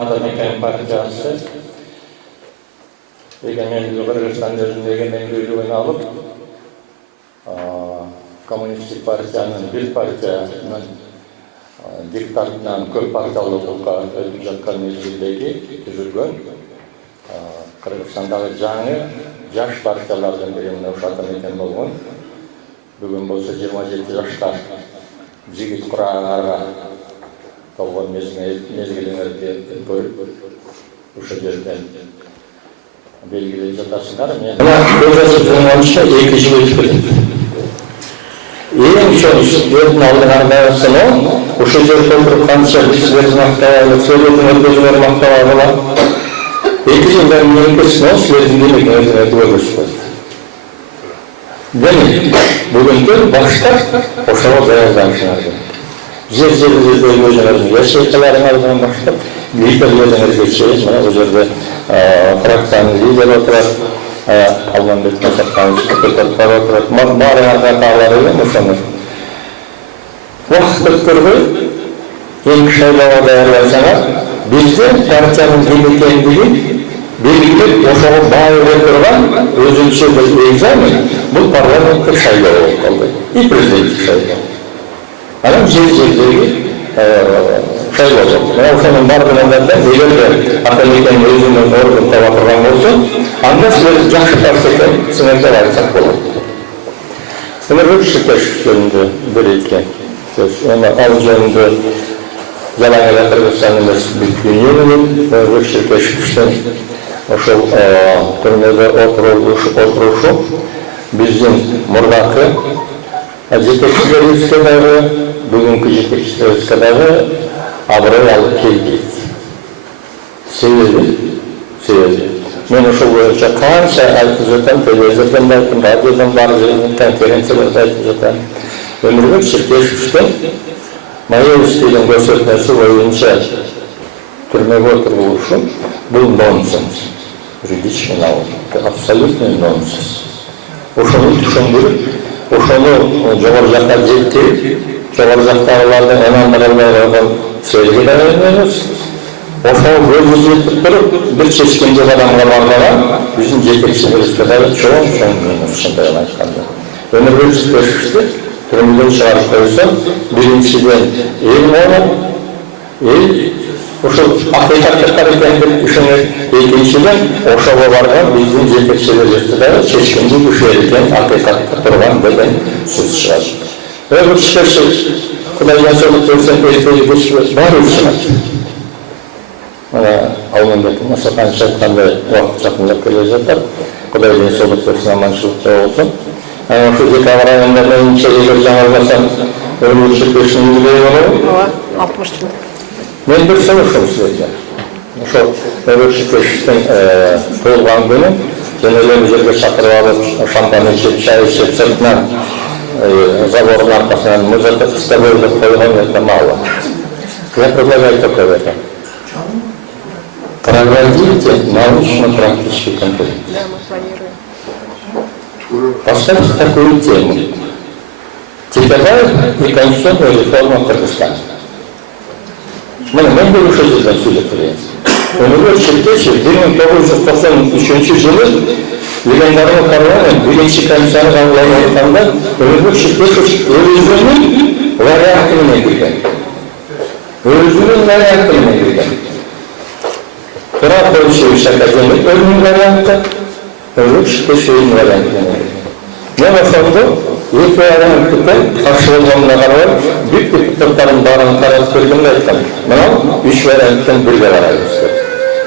Amerikan partiyası egemenliği Kırgızistan özünde egemenliğini alıp Komünistik Partiyanın bir partiyanın diktatından köp partiyalı olukka ötüp жатқан mezgildeki түзүлгөн Kırgızstandагы жаңы жаш партиялардын бирине ушата экен болгон. Бүгүн болсо 27 жашта жигит курагага толгон мезгилиңерди көрүп ошол жерден белгилеп жатасыңар. Мен көз ачып жумганча 2 жыл өтүп кетти. Эң чоң жердин алдыганда ошол жерде отуруп канча кишилерди мактабай, сөйлөтүп өткөзүлөр мактабай болот. 2 жылдан кийинки сыноо силердин демекиңердин көрсөтөт. Демек, бүгүнкү баштап ошого даярданышыңар. Жер-жерде өзүңөрдүн яшайкаларыңардан баштап лидерлериңерге чейин мына бул жерде фракциянын лидери отурат, Алмамбет Масаканович депутаттар отурат, баарыңарга таалар элем ошону. Убакыт өткөрбөй, эң шайлоого даярдансаңар, бизде партиянын ким экендигин белгилеп ошого баа бере турган өзүнчө бир экзамен бул парламенттик шайлоо болуп калды. И президенттик шайлоо. Анан жер-жердеги шайлоо болду. Мына ошонун бардыгында эгерде атамекен өзүнүн ордун таба турган болсо, анда силер жакшы партия экенсиңерди айтсак болот. Силер Шыкеш жөнүндө бир экен сөз, ал жөнүндө жалаң эле Кыргызстан эмес бүт дүйнө менен Шыкештен ошол түрмөдө отурушу биздин мурдакы жетекчилерибизге дагы, бүгүнкү жетекчилерибизге дагы аброй алып келбейт. Себеби мен ошол боюнча канча айтып жатам, телевизордон да айттым, радиодон бар жерден конференцияларда айтып жатам. Өмүрбек Шыкешевичтен Маевскийдин көрсөтмөсү боюнча түрмөгө отурулушу бул нонсенс. Юридический наук. Абсолютный нонсенс. Ошону түшүндүрүп, ошону жогору жакка жеткирип, жогору жактагылардын ынандыра албай койгон сөзгө да беребиз. Ошол көзү жетип туруп, бир чечкенде адамга барган биздин жетекчилерибизге дагы чоң ушундай айтканда. Өмүрбек Шыкешевичти түрмөдөн чыгарып койсо, биринчиден эл болот, ошол акыйкаттыкка экендик ишенет. Экинчиден ошого барган биздин жетекчилерибизди дагы чечкенде күшөр экен, акыйкатта турган деген сөз чыгат. Өмүрбек Шыкешевич Кудайдан соолук берсен, эстеги баары чыгат. Мына Алмамбет Масаканович айткандай убакыт жакындап келе жатат. Кудай денсаулык берсин, аманчылыкта болсун. Ошол декабрь айында менимче эгер жаңылбасам, Өмүрбек Шыкешевичтин юбилейи болобу? Ооба, 60 жыл. Мен бир сунушум силерге. Ошол Өмүрбек Шыкешевичтин туулган күнү жана эле жерге чакырып алып, шампан ичип, чай ичип, сыртынан забордун аркасынан музыка столдоп койгон это мало. Я предлагаю такое это. Проводите научно-практический конференцию. Да, мы планируем. Поставьте такую тему. Текебаев и конституционная реформа Кыргызстана. Мен бул ошол жерден сүйлөп берейин. Өмүрбек Шыкешев 1993 жылы Легендарный парламент биринчи конституцияны кабыл алганда Өмүрбек Шыкешев өзүнүн варианты менен кирген. Өзүнүн варианты менен кирген. Турат Тоюшевич академик өзүнүн варианты, Өмүрбек Шыкешевдин варианты. Мен ошондо эки варианттын каршы болгонуна карабай, бүт депутаттардын баарын карап көргөндө айткам. Мына 3 варианттын бирге карайбыз деп.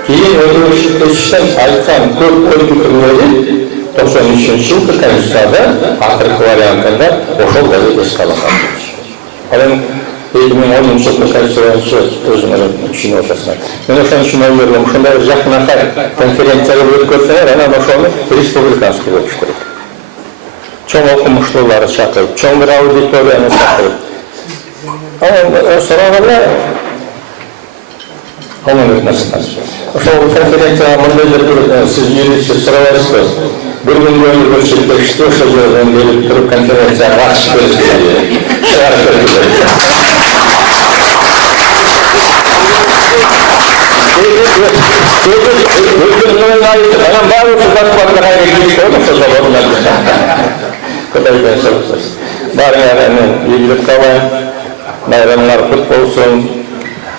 Кийин Өмүрбек Шыкешевдин айткан көп пикирлери 93-жылкы конституцияда акыркы вариантында ошол дагы эске алынган. Ал 2010 жылкы конституцияны өзүңөр түшүнүп атасыңар. Мен ошон үчүн ойлойм, ошондой жакынакай конференцияга өткөрсөңөр, анан ошону республиканский болуш керек. Чоң окумуштууларды чакырып, чоң бир аудиторияны чакырып. Анан сураганда Алмамбет Масаканович. Ошол конференцияга мындайдыр бир сиз юрист сурабайсызбы? Bir gün böyle bir şirkette ошол gelip туруп конференцияга катышып беришти. Özünün ayıdır. Anam var mı sıfat baklarına ilgili olmasa da olmaz. Kudaydan sorusuz. Bari efendim, iyilik kalan, bayramlar kutlu olsun.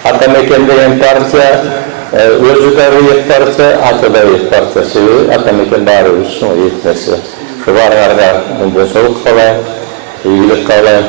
Atamekken deyen partiya, özü de uyuk partiya, atı da uyuk partiyası. Atamekken bari olsun o yetmesi. Şu varlarda bundan soğuk kalan, iyilik kalan.